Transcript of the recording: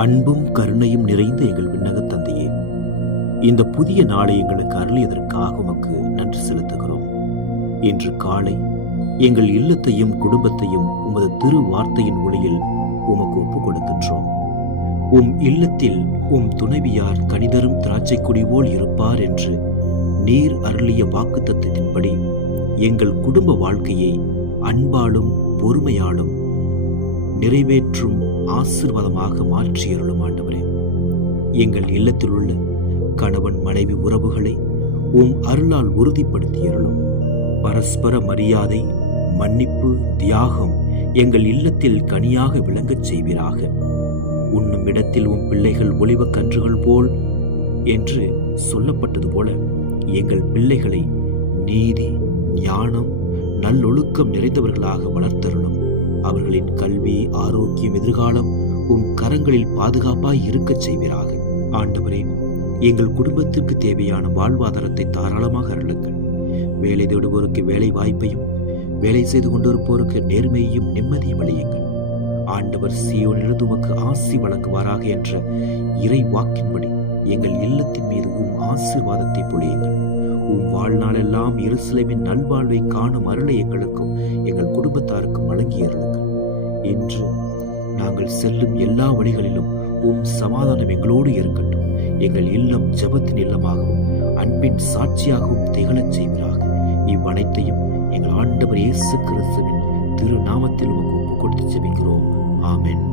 அன்பும் கருணையும் நிறைந்த எங்கள் விண்ணக தந்தையே, இந்த புதிய நாளை எங்களுக்கு அருளியதற்காக உமக்கு நன்றி செலுத்துகிறோம். இன்று காலை எங்கள் இல்லத்தையும் குடும்பத்தையும் உமது திரு வார்த்தையின் ஒளியில் உமக்கு ஒப்புக் கொடுக்கின்றோம். உம் இல்லத்தில் உம் துணைவியார் கனிதரும் திராட்சை கொடி போல் இருப்பார் என்று நீர் அருளிய வாக்கு தத்துவத்தின்படி எங்கள் குடும்ப வாழ்க்கையை அன்பாலும் பொறுமையாலும் நிறைவேற்றும் ஆசீர்வாதமாக மாற்றியருளும் ஆண்டவரே. எங்கள் இல்லத்தில் உள்ள கணவன் மனைவி உறவுகளை உம் அருளால் உறுதிப்படுத்தியருளும். பரஸ்பர மரியாதை, மன்னிப்பு, தியாகம் எங்கள் இல்லத்தில் கனியாக விளங்கச் செய்வீராக. உண்ணும் இடத்தில் உம் பிள்ளைகள் ஒலிவ கன்றுகள் போல் என்று சொல்லப்பட்டது போல எங்கள் பிள்ளைகளை நீதி, ஞானம், நல்லொழுக்கம் நிறைந்தவர்களாக வளர்த்தருளும். அவர்களின் கல்வி, ஆரோக்கியம், எதிர்காலம் உம் கரங்களில் பாதுகாப்பாய் இருக்கச் செய்வீராக. ஆண்டவரே, எங்கள் குடும்பத்திற்கு தேவையான வாழ்வாதாரத்தை தாராளமாக அருளுங்கள். வேலை தேடுவோருக்கு வேலை வாய்ப்பையும், வேலை செய்து கொண்டிருப்போருக்கு நேர்மையையும் நிம்மதியும் அளியுங்கள். ஆண்டவர் சீயோனிலிருந்து உமக்கு ஆசி வழங்குவாராக என்ற இறை வாக்கின்படி எங்கள் இல்லத்தின் மீது உம் ஆசீர்வாதத்தை பொழியுங்கள். உம் வாழ்நாளெல்லாம் எருசலேமின் நல்வாழ்வை காணும் அருளை எங்களுக்கும் எங்கள் குடும்பத்தாருக்கும் வழங்கி அருளுங்கள். இன்று நாங்கள் செல்லும் எல்லா வழிகளிலும் உம் சமாதானம் எங்களோடு இருக்கட்டும். எங்கள் இல்லம் ஜெபத்தின் இல்லமாகவும் அன்பின் சாட்சியாகவும் திகழச் செய்வீராக. இவ்வனைத்தையும் எங்கள் ஆண்டவர் இயேசு கிறிஸ்துவின் திரு நாமத்தில் உமக்கு ஒப்புக் கொடுத்து ஜெபிக்கிறோம். ஆமென்.